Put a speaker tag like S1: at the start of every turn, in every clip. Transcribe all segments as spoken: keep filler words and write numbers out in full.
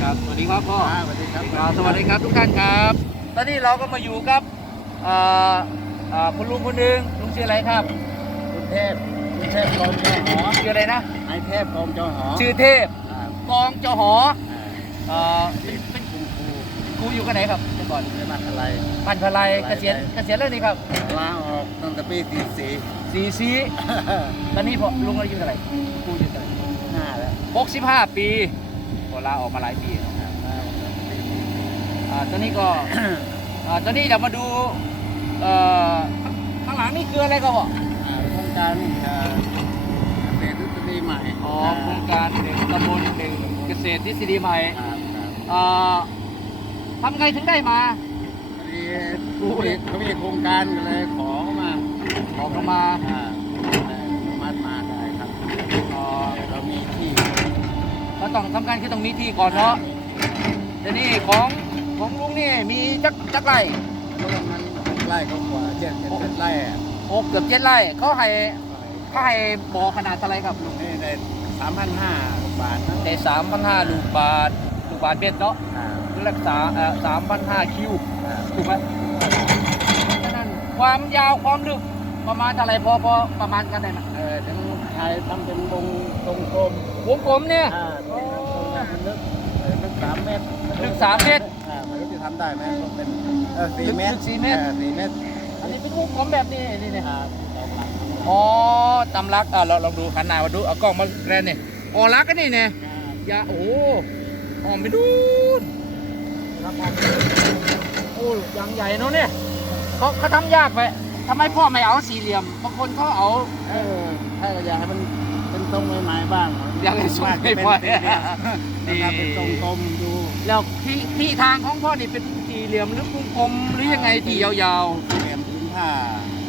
S1: ครับสวัสดีครับพ่อ
S2: สวัสดีครับ
S1: อ่าสวัสดีครับทุกท่านครับ ตอนนี้เราก็มาอยู่กับอ่าอ่าคุณลุงคนหนึ่งลุงชื่ออะไรครับ
S2: คุณเทพคุณเทพกองจอหอ
S1: ชื่ออะไรนะ
S2: นายเทพกองจอหอ
S1: ชื่อเทพ
S2: อ่าก
S1: องจหอ
S2: อ่า
S1: อ่าเป็นเป็น
S2: คุณครู
S1: ครูอยู่กันไหนครับแต่ก่อน
S2: ในมหาลัย
S1: ปันพลายเกษียณเกษียณแล้วนี่ครับ
S2: ลาออกตั้งแต่ปีสี่สี่
S1: สีซีตอนนี้พอลุงอายุเท่าไหร่ครูอายุเท่าไหร่
S2: ห้าแล้ว
S1: หกสิบห้าปีก็ลาออกมาหลายปีแล้ว
S2: อ่าลาออกตั้งแต่ปีสี่สี่
S1: อ่าตอนนี้ก็ อ่าตอนนี้เดี๋ยวมาดูเอ่อข้างหลังนี่คืออะไรครับพ่อ
S2: อ่าโครงการอ่าเกษตรทฤษฎีใหม่
S1: อ๋อโครงการหนึ่งตำบลหนึ่งเกษตรทฤษฎีใหม่
S2: ครับครับ
S1: เอ่อทำไงถึงได้มา
S2: พอดีเขามีเขามีโครงการก็เลยขอเข้ามา
S1: ขอเข้ามา
S2: อ่าได้อนุมัติมาได้ครับ
S1: เอ่อ
S2: เรามีที่
S1: ก็ต้องทำการคือต้องมีที่ก่อนเนาะเดี๋ยวนี้ของของลุงนี่มีจักจักไร่
S2: รวมนั้นไร่ก็กว่าเจ็ดเจ็ดไร่อะ
S1: โอ้เกือบเจ็ดไร่เขาให้เขาให้บ่อขนาดเท่าไหรครับลุง
S2: นี่ได้สามพันห้าบาทนะ
S1: ได้สามพันห้าลูกบาทลูกบาทเมตรเนาะ
S2: อ่า
S1: รักษาเอ่อสามพันห้าคิว
S2: อ่า
S1: ถูกไหมฉะนั้นความยาวความลึกประมาณเท่าไหรพอพอประมาณกันได้ไหม
S2: เออถึงไทยทำเป็นวงตรงกลม
S1: วงกลมเนี่ย
S2: อ่าตรงกลมเนี่ยมันลึกเออลึกสามเมตร
S1: ลึกสามเมตร
S2: อ่าไม่รู้จะทำได้ไหมก็เป็นเออสี่เมตร
S1: ลึกสี่เมตร
S2: ออสี่เมตร
S1: อันนี้เป็นวงกลมแบบนี้นี่เนี่ย
S2: อ่าสองหลัง
S1: อ๋อตำลักอ่ะเราลองดูขันหน้ามาดูเอากล้องมาแกรนนี่อ๋อลักกันนี่เนี่ยยาโอ้ออมไปดูนรับออมไปดูโอ้ยางใหญ่เนาะเนี่ยเขาเขาทำยากไปทำไมพ่อไม่เอาสี่เหลี่ยมบางคนเขาเอา
S2: เออถ้าอยากให้มันเป็นทรงใหม่ๆบ้าง
S1: อยากให้ทรง
S2: มากจะเป็น
S1: ใหม่ๆ
S2: สี่เหลี่ยม
S1: นี่
S2: ถ้าเป็นทรงกลมดู
S1: แล้วที่ที่ทางของพ่อนี่เป็นสี่เหลี่ยมหรือวงกลมหรือยังไงที่ยาว
S2: สี่เหลี่ยมพื้นผ้าย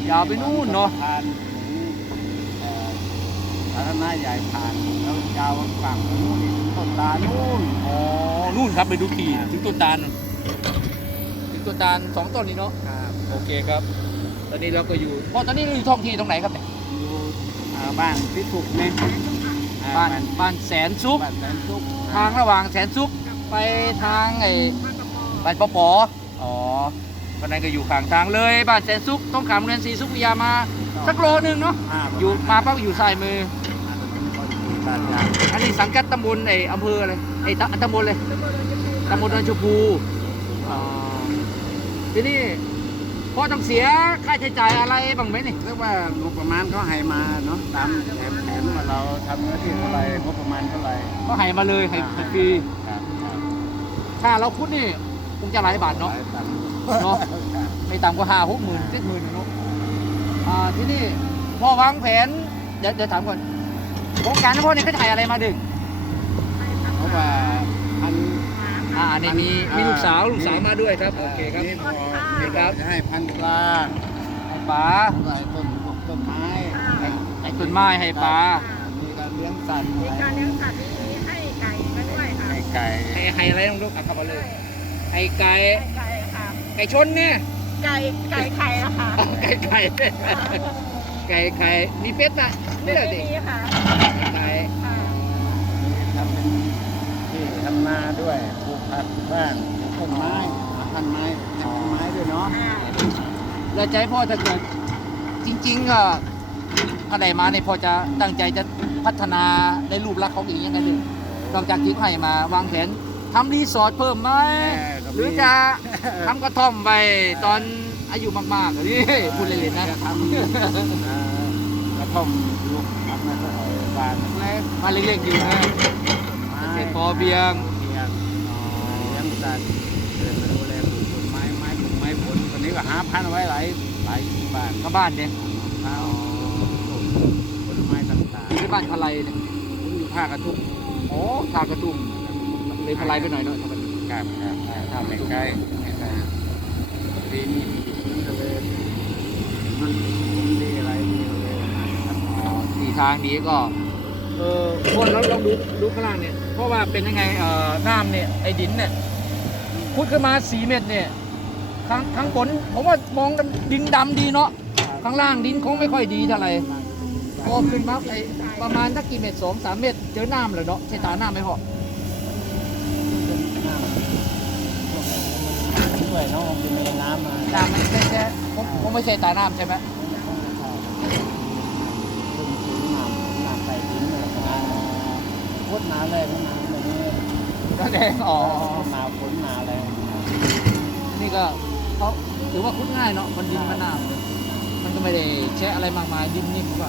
S1: าวไปนู่นเนอะ
S2: ผ่านถึงเอ่อสาธารณะใหญ่ผ่านแล้วยาวฝั่งนู้นอีกต้นตาลนู่น
S1: ๆอ๋อนู่นครับไปดูขี่ถึงต้นตาลนู่นถึงต้นตาลสองต้นนี่เนาะ
S2: ครับ
S1: โอเคครับ ตอนนี้เราก็อยู่พ่อตอนนี้เราอยู่ท้องที่ตรงไหนครับเนี่ย
S2: อยู่อ่าบ้านพิสุกเนี่ยอ่
S1: บ้านบ้านแสนซุก
S2: บ้านแสนสุก
S1: ทางระหว่างแสนซุกไปทางไอ้บ้านปอปออ๋อวันนั้นก็อยู่ข้างทางเลยบ้านแสนซุกต้องขามโรงเรียนศรีสุขวิทยามาสักโลนึงเนาะ
S2: า
S1: อยู่มาปั๊บอยู่ซ้ายมือ
S2: บ้านยาง
S1: อันนี้สังกัดตำบลไอ้อำเภออะไรไอ้ตำตำบลเลยตำบลดอนชมพูอ๋อทีนี้พ่อต้องเสียค่าใช้จ่ายอะไรบ้างไหมนี่
S2: เรียกว่างบประมาณเขาให้มาเนาะตามแผนแผนว่าเราทำเนื้อที่เท่าไหร่งบประมาณเท่าไหร่
S1: ก็ให้มาเลยให้
S2: อ่า
S1: ให้ฟรี
S2: ครับครับ
S1: ถ้าเราคุดนี่คงจะหลายบาทเนาะ
S2: หลยตังค์
S1: เนาะ
S2: ครับ
S1: ไม่ต่ำกว่าห้าหกหมื่นเจ็ดหมื่นเนาะอ่าที่นี่พ่อวางแผนเดี๋ยวเดี๋ยวถามก่อนโครงการของพ่อเนี่ยเขาถ่ายอะไรมาดึก
S2: เพราะว่าพัน
S1: อ่านี่มีมีลูกสาวลูกสาวมาด้วยครับโอเคครับ
S2: นี่พอ
S1: นี่ครับ
S2: จะให้พันปลา
S1: ให้ปลา
S2: ใส่ต้นพวกต้นไม้
S1: ให้ต้นไม้ให้ปลา
S2: มีการเลี้ยงสัตว์
S3: มีการเลี้ยงสัตว์มีให้ไก่มาด้วยค่ะ
S2: ให้ไก่
S1: ให้ให้อะไรน้องลูกอ่ะครับมาเลยให้ไก่
S3: ให้ไก่ค่ะ
S1: ไก่ชนเนี่ย
S3: ไก่ไก่ไข่อะค่ะ
S1: อ๋อไก่ไข่ไก่ไข่มีเป็ดอ่ะ
S3: ไม่
S1: นี่แหละ
S3: มี
S1: ดิ
S3: ค่ะ
S1: ไก่
S3: ค่ะ
S2: ทำเป็นที่ทำนาด้วยปลูกผักบ้างปลูกต้นไม้หาพันไม้หาต้นไม้ด้วยเนาะ
S3: อ่า
S1: แล้วใจพ่อถ้าเกิดจริงๆก็ถ้าได้มาเนี่ยพ่อจะตั้งใจจะพัฒนาในรูปลักษณ์ของอีกยังไงดึนอกจากที่ให้มาวางแผนทำรีสอร์ทเพิ่มไหมหรือจะทำกระท่อมไปตอนอายุมากๆนี่พูดเล่นๆนะ
S2: จะทำเอ่อกระท่อมลูกทำมาสักบ้าน
S1: มาเล็กๆอยู่นะเกษตรพอเพียง
S2: เพียงเลี้ยงสัตว์เดินมาดูแลปลูกต้นไม้ไม้ปลูกไม้ผลวันนี้ก็หาพันธุ์ไว้หลายหลายบ้าน
S1: ก็บ้านเนี่ย
S2: ข้าวผลไม้ต่าง
S1: ที่บ้านพลายเนี่ย
S2: ๆผมอยู่ภาคกระทุก
S1: โอ้ทากระตุ้มเลยพลายไปหน่อยเนาะ
S2: ครับครับทำไม่ใกล้ไม่ใกล้ปีนี้มันก็เลยมันผมดีอะไรดีเลยครับ
S1: อ๋อสี่ทางนี้ก็เออพ่นแล้วลองดูดูข้างล่างเนี่ยเพราะว่าเป็นยังไงเอ่อน้ำเนี่ยไอ้ดินเนี่ยพุดขึ้นมาสี่เมตรเนี่ยข้างข้างบนผมว่ามองดินดำดีเนาะข้างล่างดินคงไม่ค่อยดีเท่าไหร่พอขึ้นมาไอ้ประมาณสักกี่เมตรสองสามเมตรเจอน้ำเลยเนาะใช่ตาน้ำไหมพ่อ
S2: เ
S1: น้ำมันแค่แค่ผมผมไม่ใช่ตาน้ำใช่ไหม
S2: ซึ่งถึงน้ำน้ำใต้ดินเลยนะพุทธนาแรงน้ำแบบนี้
S1: ก็แดงอ๋อ
S2: นาฝนนาแรง
S1: นี่ก็เขาถือว่าคุ้นง่ายเนาะมันดินมันน้ำมันก็ไม่ได้แช่อะไรมากมายดินนิ่มกว่า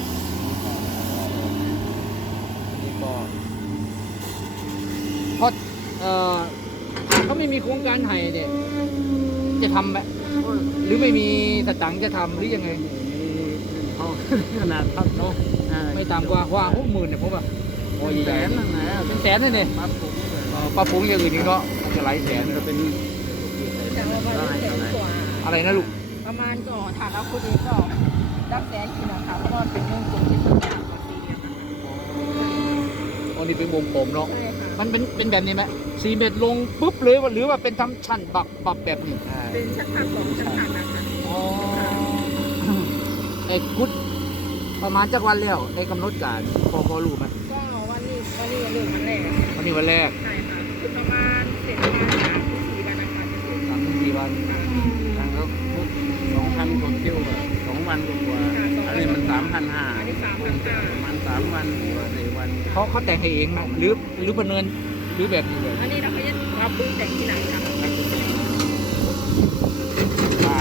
S2: นี่ก็
S1: เพราะเออเขาไม่มีโครงการให้เนี่ยจะทำไหมหรือไม่มีสตังค์จะทำหรือยังไง
S2: เขาขนาดพักเนาะ
S1: ไม่ต่ำกว่าว่าหกหมื่นเนี่ยผมว่า
S2: โอ้ยแสนนั่นแหละ
S1: เป็นแสนเลยเนี่ย
S2: ปั๊บผมเลย
S1: เอ่อปลาปุ๋งอย่างอื่นนี่เนาะมันจะหลายแสน
S2: จะเป็น
S3: แต่ว่าประมาณแสนกว่า
S1: อะไรนะลูก
S3: ประมาณก็ฐานเราคุณเองก็รับแสนกินนะคะเพราะว่าเป็นเรื่องกลุ่มที่ทุกอย่างมาตีกัน
S1: อันนี้เป็นวงกลมเนาะ
S3: ใช่ค่ะ
S1: มันเป็นเป็นแบบนี้ไหมสี่เมตรลงปุ๊บเลยว่าหรือว่าเป็นทำชั้นบักบักแบบนี้
S3: เป็นชั้นผักสองชั้นผักนะคะ
S1: อ๋อไอ้กุดประมาณจักวันแล้วในกำหนดการพอพอรู้ไหม
S3: ก็วันนี้วันนี้วันเรื่องมันแรก
S1: วันนี้วันแรก
S3: ใช่ค่ะคือประมาณเสร็จประมาณสามถึงสี่วันนะคะจะเสร็จ
S1: สามถึงสี่วัน
S2: ทางเขาพุทธสองพันกว่าคิวอะสองวันกว่าๆอันนี้มันสามพันห้า
S3: อันนี้สามพันห้า
S2: ประมาณสามวันกว่าสี่วัน
S1: เขาเขาแต่งให้เองไหมหรือหรือประเนินหรือแบบนี้เลย
S3: อันนี้เราก็จะเราปรุงแต่งที่ไหนค่ะ
S1: ว่า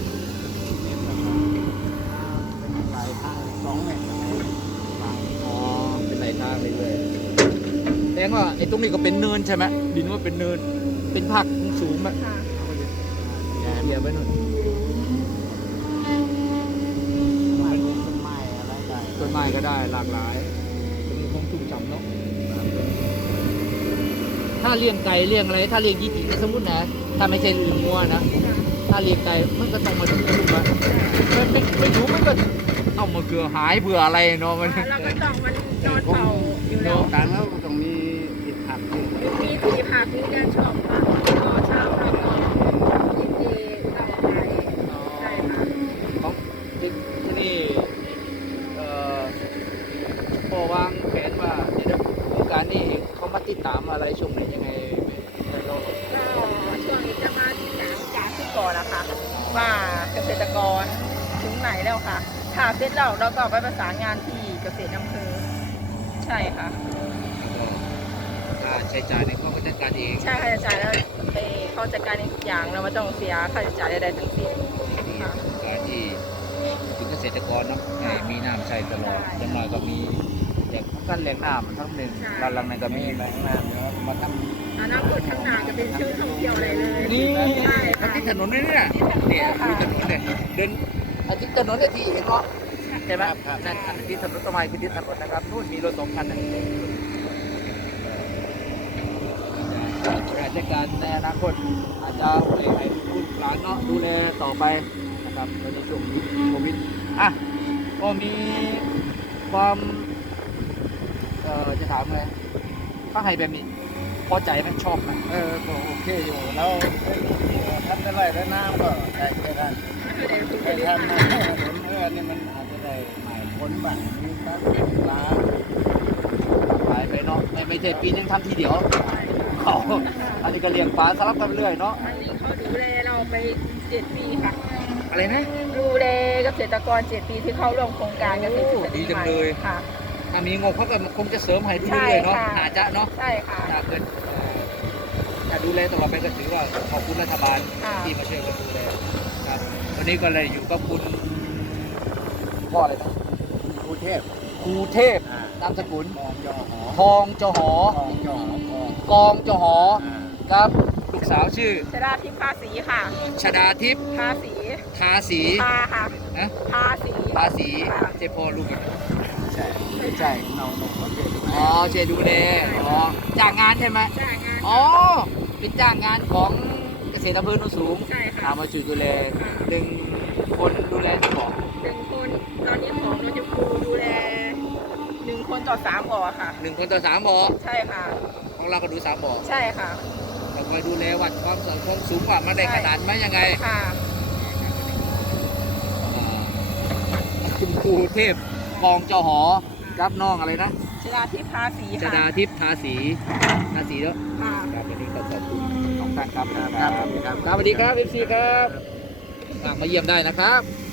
S2: หลายทางสองเมตร
S1: อ๋อเป็นไหลทางเลยเลยแสดงว่าไอ้ตรงนี้ก็เป็นเนินใช่ไหมดินว่าเป็นเนินเป็นผักสูงไหม
S3: ค่ะ
S1: เกียร์ไปหน่อย
S2: ไม้ต้นไม้อะไรได้
S1: ต้นไม้ก็ได้หลากหลายเป็นคงชุ่มฉ่ำเนาะถ้าเลี้ยงไก่เลี้ยงอะไรถ้าเลี้ยงยี่จีสมมตินะถ้าไม่ใช่ลืมงัวนะ
S3: ค่ะ
S1: ถ้าเลี้ยงไก่มันก็ต้องมาดูถูกไหมไม่ไม่ไม่รู้มันก็เอามาเกลือหายเผื่ออะไรเนาะมัน
S3: เราก็ต้องมันนอนเฝ้าอยู่แล้ว
S2: ต่างแล้วต้องมีติดผักที่
S3: มีสีผักมีเนื้อชอบค่ะต่อเช้าแล้วก็ยินดีตามไปใช่ค่ะ
S1: ของที่ที่นี่เอ่อพอวางแผนว่าเดี๋ยวโครงการนี้เขามาติดตามอะไรช่วงไหนยังไงไม่เรา
S3: ก็ช่วงนี้จะมาถามจากที่ก่อนนะคะว่าเกษตรกรถึงไหนแล้วค่ะถ้าเสร็จแล้วเราก็ไปประสานงานที่เกษตรอำเภอใช่ค่ะ
S1: ค่าใช้จ่ายในข้อจัดการเอง
S3: ใช่ค่าใช้จ่ายแล้วเออเขาจัดการเองทุกอย่างเราไม่ต้องเสียค่าใช้จ่ายใดๆทั้งสิ้นค่ะ
S1: การที่ถึงเกษตรกรเนาะให้มีน้ำใช้ตลอด
S3: ใช่
S1: อย่างน้อยก็มีอย่างกันแหล่งน้ำทั้งหนึ่ง
S3: ใช่
S1: ด้านหลังนั้นก็มี
S2: มีแหล่งน้ำแล้วมาทำ
S3: อนาคตข้างหน้าจะเป็นชื่อท่องเที่ยวอะไรเลย
S1: นี่
S3: ใช่
S1: อา
S3: ค่ะ
S1: ทิตย์ถนนนี่เนี่ยเนี่ยดูถนนเนี่ยเดินอาทิตย์ถนนเนี่ยที่เห็นเนาะใช่ไหมนั่นอันที่ถนนต้นไม้คือที่ถนนนะครับนู่นมีรถสองคันน่ะราชการในอนาคตอาจจะให้ให้ลูกหลานเนาะดูแลต่อไปนะครับในช่วงนี้โควิดอ่ะก็มีความเอ่อจะถามไงข้างในแบบนี้พอใจไหมชอบไหม
S2: เออก็โอเคอยู่แล้วทำได้ไรได้น้ำก็ได้ได้ได้
S3: คือเดี๋ยวคุณ
S2: ได้
S3: จะได้
S2: ทำ
S3: ทา
S2: นะถนนเออนี่มันอาจจะได้หมายผลบ้างมีการลา
S1: หายไปเนาะไม่ไม่ใช่ปีนึงทำทีเดียวเขาอันนี้ก็เลี้ยงปลาสลับกันไปเรื่อยเนาะ
S3: อันนี้เขาดูแลเราไปเจ็ดปีค่ะ
S1: อะไรนะ
S3: ดูแลเกษตรกรเจ็ดปีที่เข้าร่วมโครงการเกษตร
S1: โอ้ดีจังเลย
S3: ค่ะ
S1: ถ้ามีงบเขาก็คงจะเสริมให้เรื่อยๆเนาะ
S3: ใช่ค่ะ
S1: หาจะเนาะ
S3: ใช่ค่ะ
S1: ถ้าเกิดถ้าดูแลตลอดไปก็ถือว่าขอบคุณรัฐบาล
S3: ค่ะ
S1: ที่มาช่วยกันดูแลครับวันนี้ก็เลยอยู่กับคุณพ่ออะไรนะ
S2: กรุงเทพ
S1: ครูเทพ
S2: อ่าน
S1: ามสกุล
S2: กองยอหอ
S1: ทองจหอ
S2: กองยอหอกอง
S1: กองจหอ
S2: อ่า
S1: ครับลูกสาวชื่อ
S3: ชดาทิพย์ภาษีค่ะ
S1: ชดาทิพย์
S3: ภาษี
S1: ทาสี
S3: ภาค่ะ
S1: นะ
S3: ภาษี
S1: ทาสี
S3: ค่ะ
S1: เจ๊พ่อลูกอีก
S2: ใช่
S1: ไม่ใช่
S2: เนาหนุ่มเขาเจอ
S1: อ๋อเชยดูแลอ๋อจ้างงานใช่ไหม
S3: จ้างงาน
S1: อ๋อเป็นจ้างงานของเกษตรอำเภอโนนสูง
S3: ใช่ค่ะ
S1: ตามมาช่วยดูแลหนึ่งคนดูแลที่บอก
S3: หนึ่งคนตอนนี้ของเราจะครูดูแลหนึ่งคนต่อสามบ่อค่ะ
S1: หนึ่งคนต่อสามบ่อ
S3: ใช่ค่ะ
S1: ของเราก็ดูสามบ่อ
S3: ใช่ค่ะ
S1: เราคอยดูแลวัดความสูงความสูงว่ามันได้ขนาดไหมยังไง
S3: ค่ะ
S1: อ่าคุณครูเทพกองจหอรับน้องอะไรนะ
S3: ชดาทิพย์ภาษี
S1: ช
S3: ค่ะ
S1: ดาทิพย์ทาสีทาสีแล้ว
S3: ค่ะ
S1: ครับวันนี้ก็ขอบคุณน้องท่านครับ
S2: ครับครับ
S1: ครับสวัสดีครับเอฟซีครับฝากมาเยี่ยมได้นะครับ